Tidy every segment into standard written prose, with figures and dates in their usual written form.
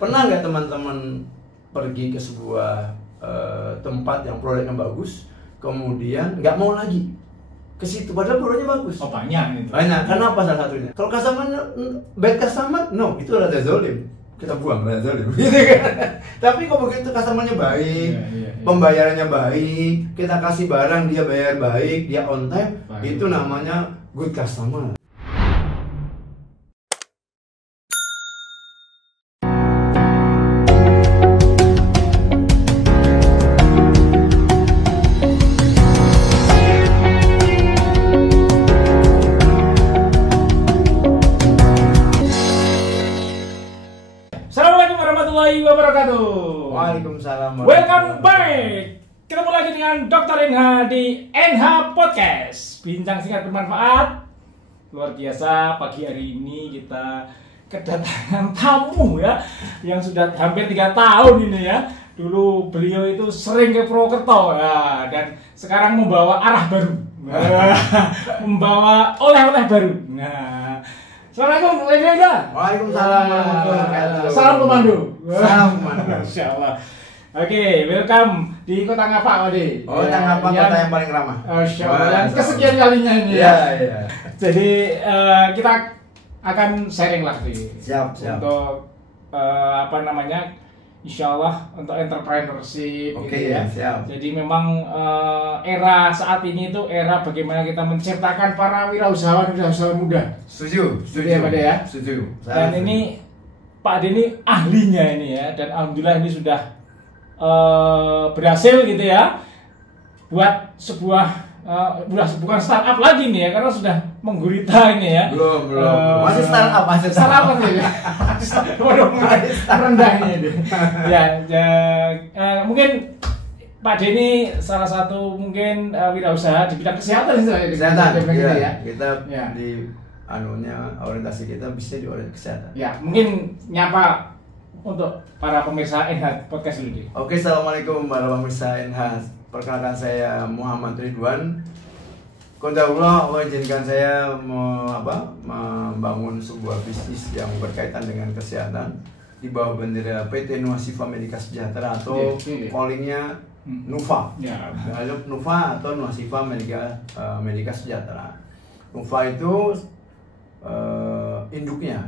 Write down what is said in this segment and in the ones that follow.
Pernah nggak teman-teman pergi ke sebuah tempat yang produknya bagus, kemudian nggak mau lagi ke situ padahal produknya bagus? Oh banyak itu. Banyak. Karena apa salah satunya? Kalau customer bad customer, no, itu rada zolim. Kita buang rada zolim. Gitu kan? Tapi kok begitu customernya baik, pembayarannya baik, kita kasih barang dia bayar baik, dia on time, itu namanya good customer. Assalamualaikum warahmatullahi wabarakatuh. Waalaikumsalam. Welcome back. Ketemu lagi dengan Dr. NH di NH Podcast. Bincang singkat bermanfaat. Luar biasa, pagi hari ini kita kedatangan tamu ya, yang sudah hampir 3 tahun ini ya. Dulu beliau itu sering ke Purwokerto ya, dan sekarang membawa arah baru. Membawa oleh-oleh baru. Nah, Assalamualaikum, Waalaikumsalam warahmatullahi wabarakatuh. Salam komando. Salam komando. Masya Allah. Oke, welcome di Kota Ngapak, Wadi. Oh, Kota Ngapak, kota yang paling ramah. Masya Allah, yang kesekian kalinya ini Iya, ya. iya. Jadi kita akan sharing lagi. Siap. Untuk Insya Allah untuk entrepreneurship Oke, gitu ya. siap. Jadi memang era saat ini itu era bagaimana kita menciptakan para wirausahawan muda. Setuju. Ya, Pak De, ya? Setuju. Dan ini Pak Ade ini ahlinya ini ya, dan alhamdulillah ini sudah berhasil gitu ya buat sebuah bukan startup lagi nih ya, karena sudah menggurita ini ya. Belum. Masih startup. Nih. Waduh, rendah ini. Mungkin Pak Ade ini salah satu mungkin wirausaha di bidang kesehatan Ya. Kita Ya. di orientasi kita bisa di orientasi kesehatan. Ya, mungkin nyapa untuk para pemirsa NH Podcast dulu deh. Oke, assalamualaikum warahmatullahi wabarakatuh. Perkenalkan saya Muhammad Ridwan. Qadarullah Allah izinkan saya membangun sebuah bisnis yang berkaitan dengan kesehatan di bawah bendera PT Nuwasifa Medika Sejahtera atau callingnya NUFA. Ya. NUFA atau Nuwasifa Medika Sejahtera. NUFA itu induknya.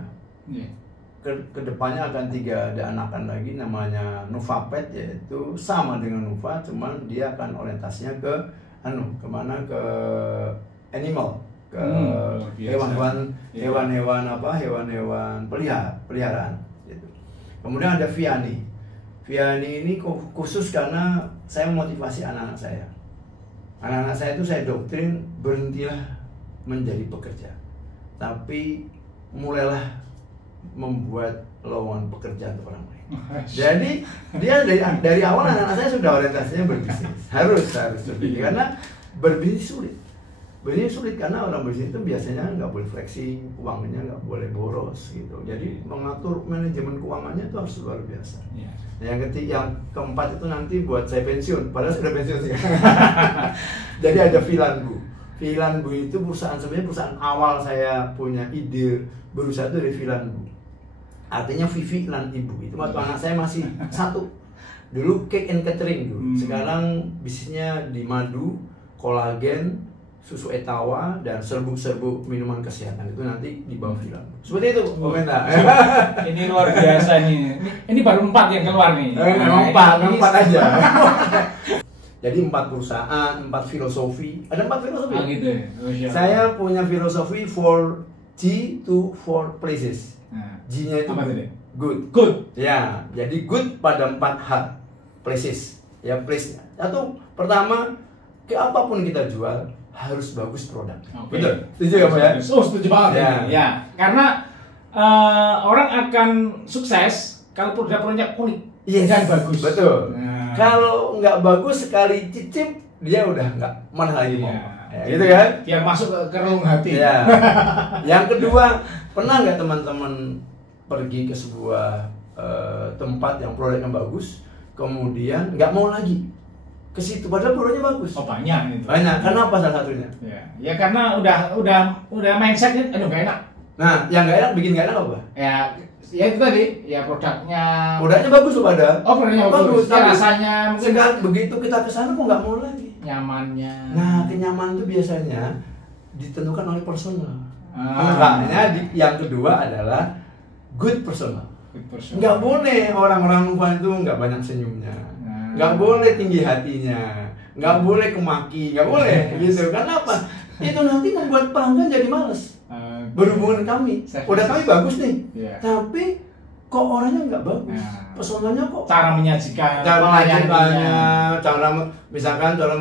Kedepannya akan 3 ada anakan lagi namanya NufaPet, yaitu sama dengan Nufa, cuman dia akan orientasinya ke ke animal, ke hewan-hewan peliharaan gitu. Kemudian ada Viani ini khusus karena saya memotivasi anak-anak saya itu saya doktrin, berhentilah menjadi pekerja, tapi mulailah membuat lowongan pekerjaan untuk orang lain. Jadi dia dari awal anak-anak saya sudah orientasinya berbisnis. Harus berbisnis, karena berbisnis sulit karena orang bisnis itu biasanya nggak boleh flexing, uangnya nggak boleh boros gitu. Jadi mengatur manajemen keuangannya itu harus luar biasa. Nah, yang keempat itu nanti buat saya pensiun, padahal sudah pensiun sih. Jadi ada Filanbu itu sebenarnya perusahaan awal saya punya ide berusaha itu dari Filanbu. Artinya Vivi lan Ibu. Itu waktu anak saya masih 1. Dulu cake and catering dulu. Sekarang bisnisnya di madu, kolagen, susu etawa, dan serbuk-serbuk minuman kesehatan. Itu nanti di bawah Filanbu. Seperti itu komentar. Ini luar biasa nih. Ini baru 4 yang keluar nih. Memang 4 aja. Jadi 4 perusahaan, 4 filosofi. Ada 4 filosofi. Gitu. Saya punya filosofi 4 G to 4 places. G-nya itu good. Ya, jadi good pada 4 hal. Places. Ya, place. Atau pertama, ke apapun kita jual harus bagus produk. Betul. Setuju ya, Pak ya? Oh, setuju banget. Ya. Karena orang akan sukses kalau produknya unik dan bagus. Betul. Kalau nggak bagus sekali cicip, dia udah nggak mana lagi mau. Ya, gitu kan? Biar masuk ke relung hati. Ya. Yang kedua, pernah nggak teman-teman pergi ke sebuah tempat yang produknya bagus, kemudian nggak mau lagi ke situ padahal produknya bagus? Oh, banyak itu. Banyak. Karena apa salah satunya? Ya karena udah mindsetnya nggak enak. Nah, yang nggak enak bikin nggak enak apa? Ya ya itu tadi, ya produknya bagus loh pada. Oh, produknya bagus. Ya, rasanya mungkin sekarang begitu kita ke sana kok nggak mau lagi. Nyamannya. Nah, kenyamanan itu biasanya ditentukan oleh personal. Makanya yang kedua adalah good personal. Nggak boleh orang-orang lupa itu nggak banyak senyumnya, nggak boleh tinggi hatinya, nggak boleh kemaki, nggak boleh gitu. Karena apa? Itu nanti membuat pelanggan jadi males berhubungan kami. Udah kami bagus nih, tapi kok orangnya nggak bagus, personalnya kok. Cara menyajikan, cara misalkan cara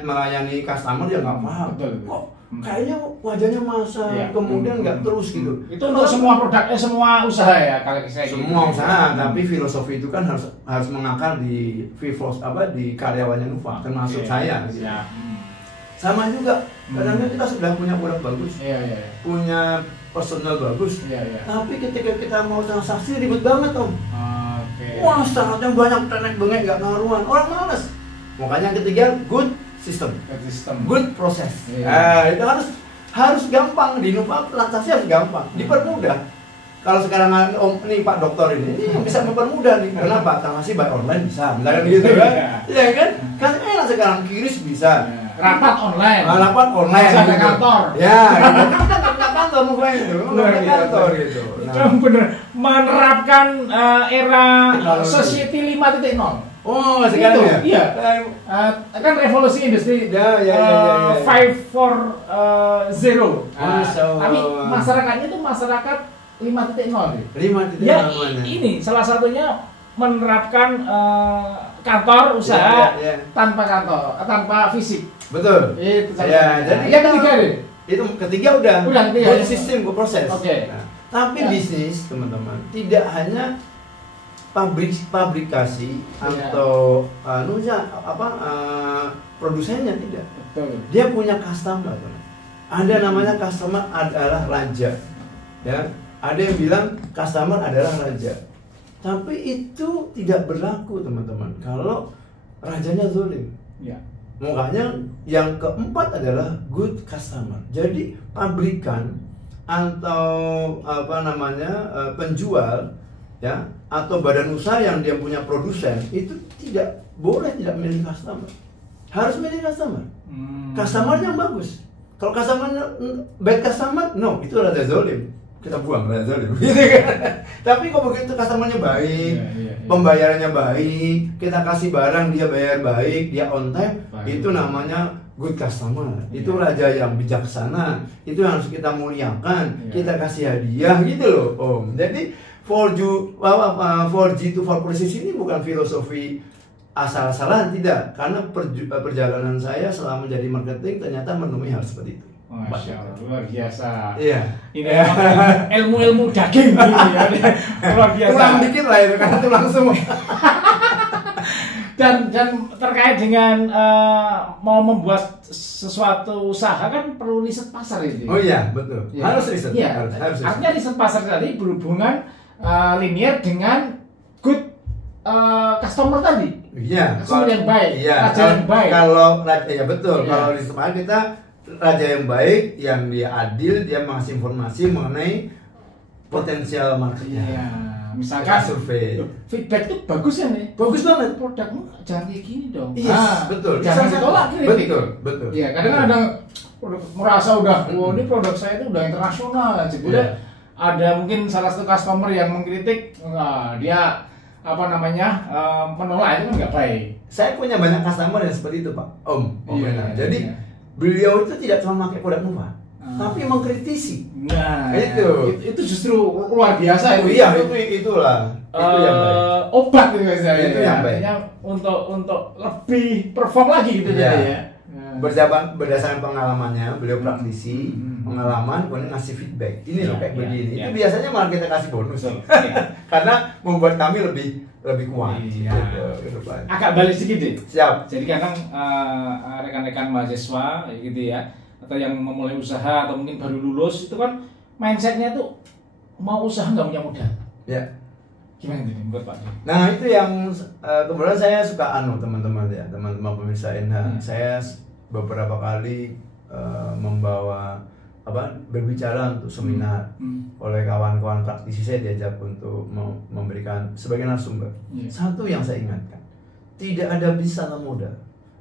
melayani customer ya nggak paham. Kok kayaknya wajahnya masa, kemudian nggak terus gitu. Itu untuk semua produknya, semua usaha ya kalau saya semua gitu. Usaha, tapi filosofi itu kan harus mengakar di di karyawannya Nuva, termasuk saya. Gitu. Sama juga, kadang-kadang kita sudah punya produk bagus, punya personal bagus, tapi ketika kita mau transaksi ribet banget Om. Wah, syaratnya banyak, tenek bengek nggak ngaruhan, orang malas. Makanya yang ketiga, good system, good proses. Itu harus gampang di Nuva, transaksi harus gampang, dipermudah. Kalau sekarang nih Pak Dokter ini yang bisa mempermudah nih. Kenapa? Transaksi by online bisa, misalkan gitu kan? Iya kan? Kan enak sekarang kiris bisa. Rapat online. Rapat online. Bisa ke kantor. Ya, kita nggak kantor mungkin itu, nggak ke kantor gitu. Itu bener menerapkan era society 5.0. Oh, sekarang ya? Iya. Kan revolusi industri 540. Tapi masyarakatnya itu masyarakat 5.0. 5.0. Ya, ini salah satunya menerapkan kantor usaha tanpa kantor, tanpa fisik. Betul. Itu ya, jadi yang ketiga deh. Itu ketiga udah ketiga. Sistem, proses. Nah, tapi bisnis, teman-teman, tidak hanya pabrikasi atau produsennya tidak. Betul. Dia punya customer. Ada namanya customer adalah raja. Ya, ada yang bilang customer adalah raja. Tapi itu tidak berlaku, teman-teman, kalau rajanya zalim. Ya. Makanya yang keempat adalah good customer. Jadi pabrikan atau penjual ya atau badan usaha yang dia punya produsen itu tidak boleh tidak milih customer. Harus milih customer. Customernya yang bagus. Kalau customernya bad customer, no, itu raja zalim. Kita buang raja zalim. Gitu kan. Tapi kalau begitu customernya baik, pembayarannya baik, kita kasih barang dia bayar baik, dia on time, itu namanya good customer. Itu raja yang bijaksana. Itu yang harus kita muliakan. Kita kasih hadiah gitu loh, Om. Jadi 4G to 4 proses ini bukan filosofi asal-asalan, tidak. Karena perjalanan saya selama menjadi marketing ternyata menemui hal seperti itu. Masya Allah, luar biasa. Iya. Ini ilmu-ilmu daging gitu ya. Luar biasa. Kurang dikit lah itu karena itu langsung. dan terkait dengan mau membuat sesuatu usaha kan perlu riset pasar itu. Oh iya, betul. Ya. Harus riset. Iya. Harus riset. Artinya riset pasar tadi berhubungan linear dengan good customer tadi. Iya. Customer yang baik. Iya. Raja yang baik. Kalau raja ya betul. Iya. Kalau riset pasar kita raja yang baik, yang dia adil, dia mengasih informasi mengenai potensial marketnya. Iya. Misalkan survei, feedback itu bagus ya nih, bagus banget produkmu, jangan kayak gini dong. Yes, betul. Jangan ditolak kritik. Betul. Iya, kadang ada merasa udah, ini produk saya itu udah internasional, jadi ada mungkin salah satu customer yang mengkritik, dia menolak, itu kan nggak baik. Saya punya banyak customer yang seperti itu, Pak. Jadi beliau itu tidak cuma pakai produk Nuva, tapi mengkritisi. Nah, itu justru luar biasa itu. Iya, itulah. Itu yang baik. Obat gitu misalnya. Itu yang baik. Untuk lebih perform lagi gitu ya. Berdasarkan pengalamannya, beliau praktisi, pengalaman, kemudian ngasih feedback. Ini loh kayak begini. Itu biasanya malah kita kasih bonus. Karena membuat kami lebih kuat. Gitu, agak balik sedikit deh. Siap. Jadi kadang rekan-rekan mahasiswa gitu ya, atau yang memulai usaha atau mungkin baru lulus itu kan mindsetnya tuh mau usaha nggak punya modal. Ya. Gimana itu buat Pak? Nah itu yang kebetulan saya suka teman-teman pemirsa NH. Saya beberapa kali membawa berbicara untuk seminar. Oleh kawan-kawan praktisi saya diajak untuk memberikan sebagai narasumber. Satu yang saya ingatkan, tidak ada bisnis tanpa modal.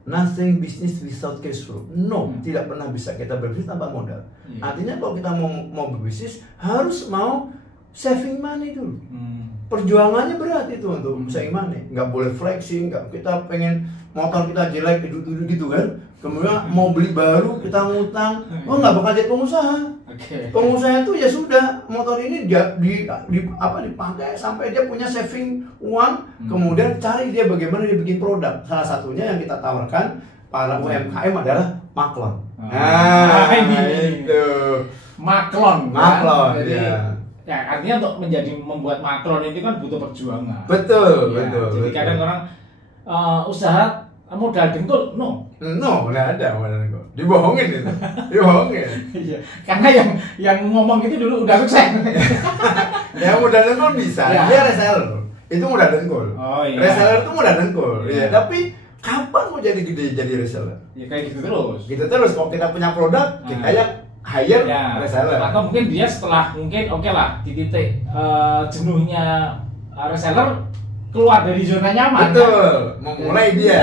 Nothing business without cash flow. No, tidak pernah bisa kita berbisnis tanpa modal. Artinya kalau kita mau berbisnis harus mau saving money dulu. Perjuangannya berat itu untuk saving money. Nggak boleh flexing, kita pengen motor kita jelek gitu kan. Kemudian mau beli baru kita ngutang, nggak bakal jadi pengusaha. Pengusaha itu ya sudah, motor ini dipakai sampai dia punya saving uang, kemudian cari dia bagaimana dia bikin produk. Salah satunya yang kita tawarkan para UMKM adalah maklon. Nah, itu maklon. Jadi, ya artinya untuk membuat maklon itu kan butuh perjuangan. Betul. Jadi kadang orang usaha modal dengkul, nggak ada modal dengkul. Dibohongin itu, Iya, karena yang ngomong itu dulu udah sukses. Yang modal dengkul bisa, dia reseller. Itu modal dengkul. Reseller itu modal dengkul. Iya. Tapi kapan mau jadi gede jadi reseller? Ya kayak gitu terus. Gitu terus. Kalau kita punya produk, kita yang hire reseller. Atau mungkin dia setelah oke lah di titik jenuhnya reseller keluar dari zona nyaman. Betul, memulai dia.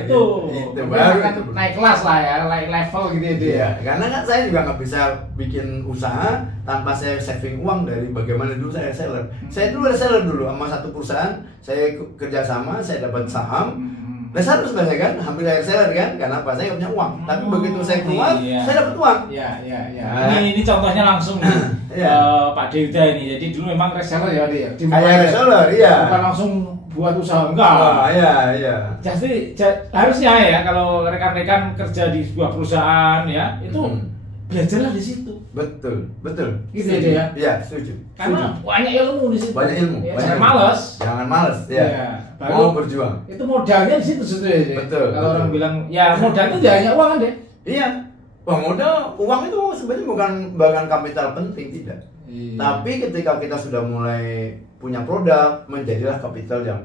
Itu baru kan naik kelas lah ya, naik level gitu ya dia. Karena kan saya juga nggak bisa bikin usaha tanpa saya saving uang dari bagaimana dulu saya reseller. Saya dulu reseller dulu sama satu perusahaan, saya kerjasama, saya dapat saham. Reseller sebenarnya kan, hampir reseller kan, karena apa? Saya nggak punya uang. Tapi begitu saya keluar, saya dapat uang. Iya. Ini contohnya langsung Pak Dewda ini. Jadi dulu memang reseller ya dia. Kayak reseller, iya. Bukan langsung buat usaha, enggak. Iya. Jadi harusnya ya kalau rekan-rekan kerja di sebuah perusahaan ya, itu belajarlah di situ. Betul. Gitu ya. Iya, setuju. Karena banyak ilmu di situ. Banyak ilmu. Jangan males. Ya. Mau berjuang. Itu modalnya di situ ya. Betul. Kalau orang bilang ya modalnya tidak hanya uang kan deh. Iya. Uang itu sebenarnya bukan kapital penting, tidak. Tapi ketika kita sudah mulai punya produk, menjadilah kapital yang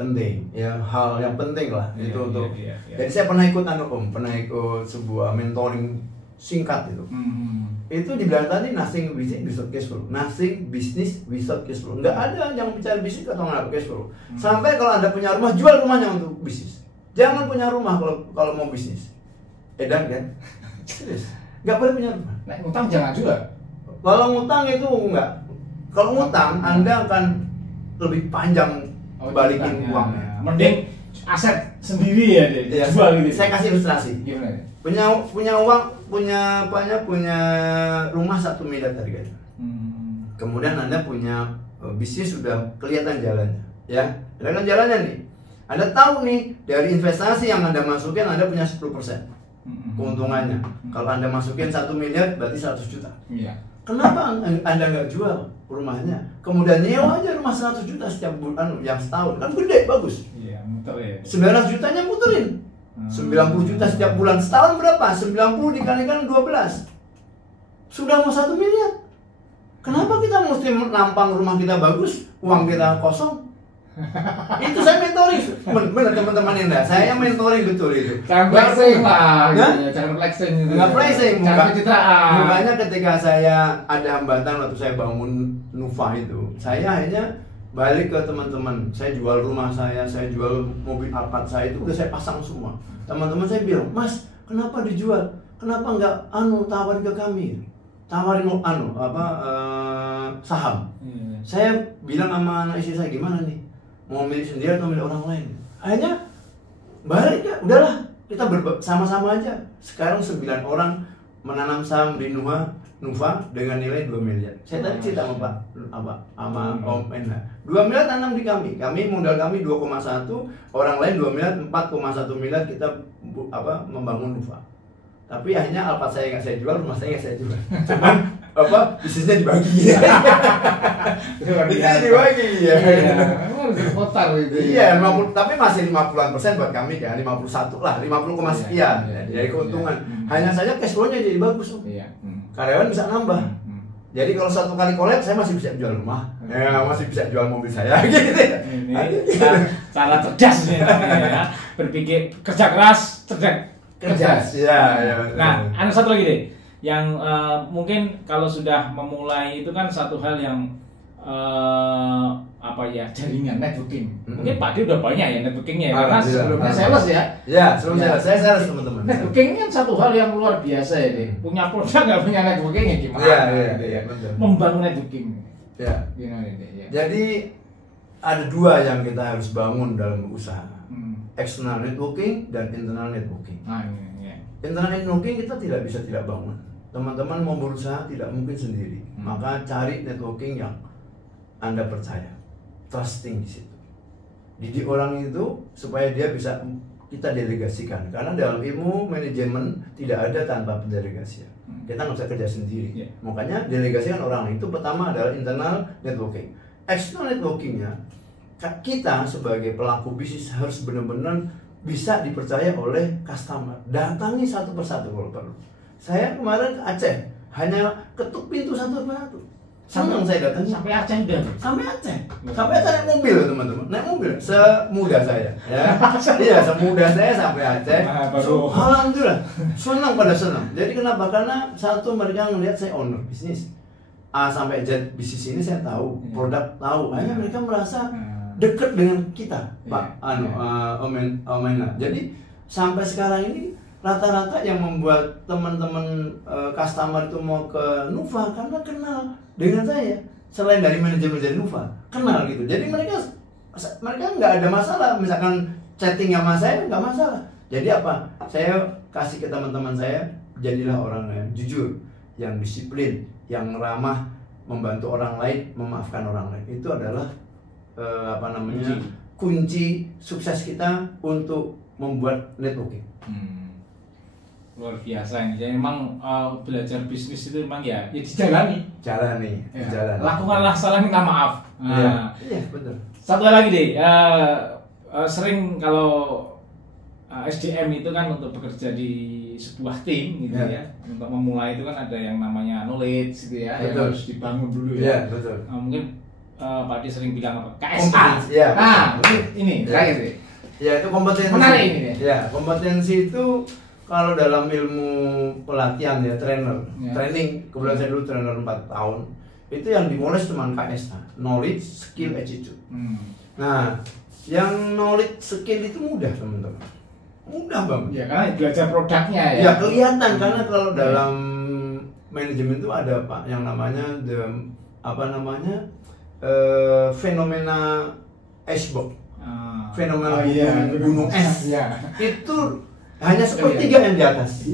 penting, ya hal yang penting lah itu untuk. Jadi saya pernah ikut sebuah mentoring singkat itu. Itu dibilang tadi nothing business without cash flow. Nothing business without cash flow. Nggak ada yang bicara bisnis atau nggak cash flow. Sampai kalau Anda punya rumah, jual rumahnya untuk bisnis. Jangan punya rumah kalau mau bisnis. Edan kan? Serius. Nggak boleh punya rumah. Nah, ngutang jangan juga. Kalau ngutang itu enggak. Kalau ngutang Anda akan lebih panjang balikin uangnya. Mending aset sendiri ya deh. Jual gitu. Saya kasih ilustrasi. Gimana? Punya uang, punya rumah 1 miliar harganya. Kemudian Anda punya bisnis sudah kelihatan jalannya, ya. Kelihatan jalannya nih. Anda tahu nih dari investasi yang Anda masukin Anda punya 10% keuntungannya. Kalau Anda masukin 1 miliar berarti 100 juta. Iya. Kenapa Anda nggak jual rumahnya? Kemudian nyewa aja rumah 100 juta setiap bulan yang setahun. Kan gede, bagus. Iya, muter ya. 900 jutanya muterin. 90 juta setiap bulan. Setahun berapa? 90 dikalikan 12. Sudah mau 1 miliar. Kenapa kita mesti nampang rumah kita bagus, uang kita kosong? Itu saya mentoring. Benar teman-teman Anda. Saya mentoring betul itu. Jangan flexing lah. Jangan flexing. Enggak flexing. Jangan pencitraan. Makanya ketika saya ada hambatan waktu saya bangun Nuva itu, saya akhirnya balik ke teman-teman. Saya jual rumah saya jual mobil Alphard saya itu udah saya pasang semua. Teman-teman saya bilang, "Mas, kenapa dijual? Kenapa nggak tawarin ke kami? Tawarin saham." Saya bilang sama anak istri saya, "Gimana nih? Mau milih sendiri atau milih orang lain?" Akhirnya balik ya, udahlah kita sama-sama aja. Sekarang 9 orang menanam saham di Nuva dengan nilai 2 miliar. Saya tadi cerita sama Om Enha. 2 miliar tanam di kami. Modal kami 2,1, orang lain 2 miliar, 4,1 miliar kita membangun Nuva. Tapi akhirnya Alphard saya nggak saya jual, rumah saya nggak saya jual. Cuman bisnisnya dibagi. Bisnisnya dibagi ya. Harus diputar gitu. Iya, 50, tapi masih 50% buat kami kan, 51 lah, 50, sekian dari keuntungan. Hanya saja cash flow-nya jadi bagus. Iya. Karyawan bisa nambah. Jadi kalau 1 kali collab saya masih bisa jual rumah, masih bisa jual mobil saya gitu. Ini cara cerdas nih ya. Berpikir kerja keras, cerdas. Iya. Nah, ada satu lagi deh. yang mungkin kalau sudah memulai itu kan satu hal yang jaringan networking. Mungkin Pak D udah banyak ya networkingnya ya, karena sebelumnya sales ya. Ya, sebelumnya saya sales teman-teman. Networking kan satu hal yang luar biasa ya deh. Punya produk nggak punya networking ya gimana? Iya, betul. Membangun networking. Ya. Gimana deh? Ya. Jadi ada dua yang kita harus bangun dalam usaha. External networking dan internal networking. Internal networking kita tidak bisa tidak bangun. Teman-teman mau berusaha tidak mungkin sendiri. Maka cari networking yang Anda percaya, trusting di situ. Didik orang itu supaya dia bisa kita delegasikan. Karena dalam ilmu manajemen tidak ada tanpa pendelegasian. Kita nggak bisa kerja sendiri. Makanya delegasikan orang. Itu pertama adalah internal networking. External networkingnya, kita sebagai pelaku bisnis harus benar-benar bisa dipercaya oleh customer. Datangi satu persatu kalau perlu. Saya kemarin ke Aceh, hanya ketuk pintu satu persatu. Senang saya datang Sampai Aceh udah. Sampai Aceh naik mobil teman-teman, naik mobil. Semudah saya, ya. Iya, semudah saya sampai Aceh. Alhamdulillah, senang. Jadi kenapa? Karena satu, mereka ngelihat saya owner bisnis. A sampai Z bisnis ini saya tahu, produk tahu. Hanya mereka merasa dekat dengan kita, Pak Omena. Jadi sampai sekarang ini rata-rata yang membuat teman-teman customer itu mau ke Nuva karena kenal dengan saya. Selain dari manajemen dari Nuva, kenal gitu. Jadi mereka nggak ada masalah. Misalkan chatting sama saya nggak masalah. Jadi apa? Saya kasih ke teman-teman saya, jadilah orang yang jujur, yang disiplin, yang ramah, membantu orang lain, memaafkan orang lain. Itu adalah kunci sukses kita untuk membuat networking. Luar biasa ini. Jadi memang belajar bisnis itu memang ya dijalani. Jalani. Lakukanlah salah, minta maaf. Iya, betul. Satu lagi deh, sering kalau SDM itu kan untuk bekerja di sebuah tim gitu ya. Untuk memulai itu kan ada yang namanya knowledge gitu ya, yang harus dibangun dulu ya. Betul. Mungkin Pak D sering bilang apa? KSA. Mungkin ini terakhir deh. Ya, itu kompetensi. Menarik ini deh. Ya, kompetensi itu kalau dalam ilmu pelatihan ya, training, kebetulan saya dulu trainer 4 tahun. Itu yang dimulai cuma KSA, knowledge, skill, attitude. Nah, yang knowledge, skill itu mudah teman-teman. Mudah banget. Ya karena belajar produknya ya. Ya kelihatan karena kalau dalam manajemen itu ada Pak yang namanya fenomena iceberg. Fenomena gunung es. Itu hanya sepertiga yang di atas.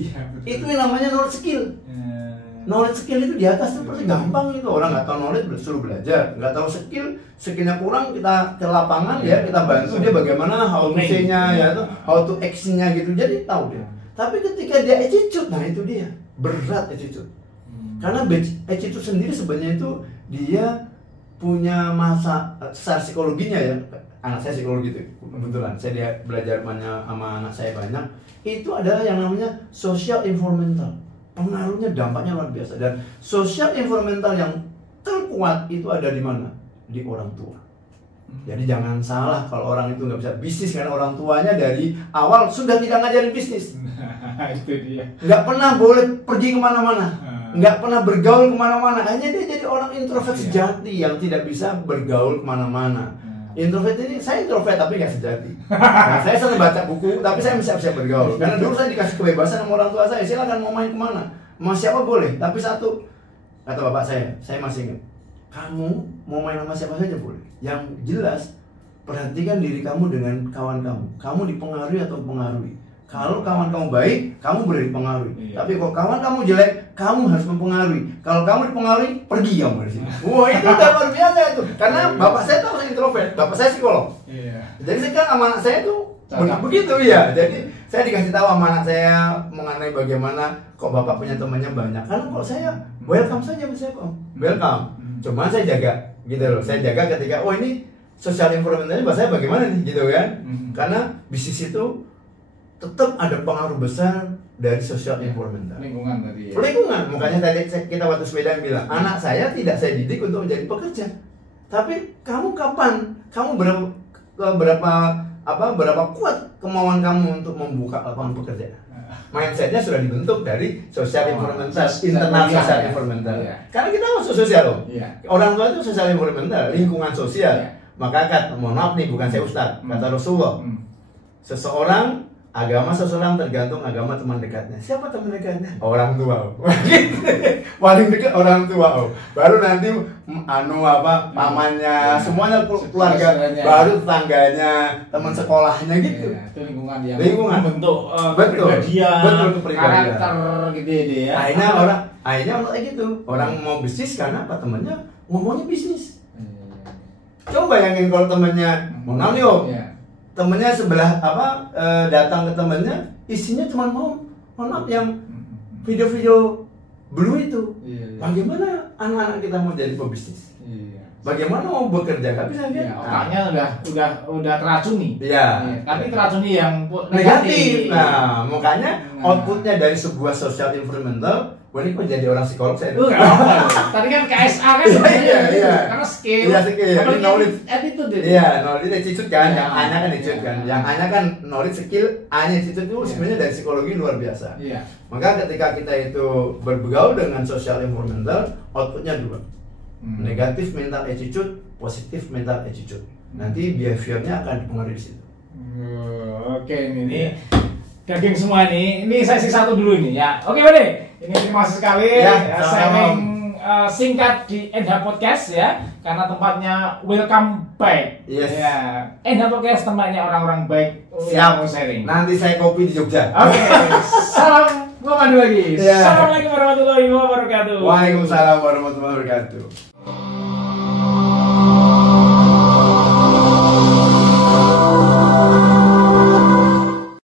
Itu yang namanya knowledge skill. Knowledge skill itu di atas itu pasti gampang itu. Orang nggak tahu knowledge suruh belajar, nggak tahu skillnya kurang, kita ke lapangan ya, kita bantu dia bagaimana how to say-nya ya, how to action-nya gitu, jadi tahu dia. Tapi ketika dia attitude, nah itu dia berat attitude. Karena attitude sendiri sebenarnya itu dia punya masa secara psikologinya ya. Anak saya psikologi itu kebetulan saya belajar banyak sama anak saya banyak. Itu adalah yang namanya social environmental. Pengaruhnya, dampaknya luar biasa. Dan social environmental yang terkuat itu ada di mana? Di orang tua. Jadi jangan salah kalau orang itu nggak bisa bisnis karena orang tuanya dari awal sudah tidak ngajarin bisnis. Itu dia. Nggak pernah boleh pergi kemana-mana, nggak pernah bergaul kemana-mana. Hanya dia jadi orang introvert sejati yang tidak bisa bergaul kemana-mana. Introvert ini, saya introvert tapi nggak sejati. Nah, saya sering baca buku, tapi saya bisa bergaul. Karena dulu saya dikasih kebebasan sama orang tua saya, silakan mau main kemana, mau siapa boleh. Tapi satu, kata bapak saya masih ingat, kamu mau main sama siapa saja boleh. Yang jelas, perhatikan diri kamu dengan kawan kamu. Kamu dipengaruhi atau mempengaruhi. Kalau kawan kamu baik, kamu boleh dipengaruhi. Tapi kalau kawan kamu jelek, kamu harus mempengaruhi. Kalau kamu dipengaruhi, pergi kamu dari sini. Wah, itu udah luar biasa itu. Karena bapak saya tahu saya introvert, bapak saya psikolog. Jadi sekarang sama anak saya tuh begitu ya. Jadi saya dikasih tahu sama anak saya mengenai bagaimana kok bapak punya temannya banyak. Karena kalau saya welcome saja sama siapa, welcome. Cuma saya jaga, gitu loh. Saya jaga ketika, oh ini social environment-nya bahasa saya bagaimana nih, gitu kan? Karena bisnis itu tetap ada pengaruh besar dari social environment. Lingkungan tadi ya. Lingkungan, makanya tadi kita waktu sepeda bilang, anak saya tidak saya didik untuk menjadi pekerja. Tapi kamu kapan? Kamu berapa berapa kuat kemauan kamu untuk membuka lapangan pekerjaan. Mindsetnya sudah dibentuk dari social environmental, internal social environmental. Karena kita masuk sosial loh. Orang tua itu social environmental, lingkungan sosial. Maka mohon maaf nih, bukan saya ustaz, kata Rasulullah. Seseorang, agama seseorang tergantung agama teman dekatnya. Siapa teman dekatnya? Orang tua. Paling dekat orang tua. Baru nanti pamannya, semuanya keluarga, baru tetangganya, teman sekolahnya gitu. Itu lingkungan bentuk kepribadian, karakter gitu ya. Akhirnya orang kayak gitu. Orang mau bisnis karena apa? Temannya ngomongnya bisnis. Coba bayangin kalau temannya mau ngambil, temennya sebelah datang ke temennya isinya cuma maaf yang video-video blue itu. Bagaimana anak-anak kita mau jadi pebisnis? Bagaimana mau bekerja? Gak bisa kan? Otaknya udah teracuni. Tapi teracuni yang negatif. Nah, makanya outputnya dari sebuah social environmental. Ini kok jadi orang psikolog saya. Tadi kan KSA kan karena skill. Ini knowledge. Attitude. Knowledge attitude kan. Yang A-nya kan attitude kan. Yang A-nya kan knowledge, skill, A-nya attitude itu sebenarnya dari psikologi luar biasa. Maka ketika kita itu bergaul dengan social environmental, outputnya dua. Negatif mental attitude, positif mental attitude. Nanti behaviornya akan dipengaruhi di situ. Oke, ini daging semua nih. Ini sesi satu dulu ini ya. Oke, Pak. Ini terima kasih sekali sharing singkat di NH Podcast ya, karena tempatnya welcome back. NH Podcast tempatnya orang-orang baik. Siap. Mau sharing. Nanti saya kopi di Jogja. Oke. Salam, gua madu lagi. Assalamualaikum warahmatullahi wabarakatuh. Waalaikumsalam warahmatullahi wabarakatuh.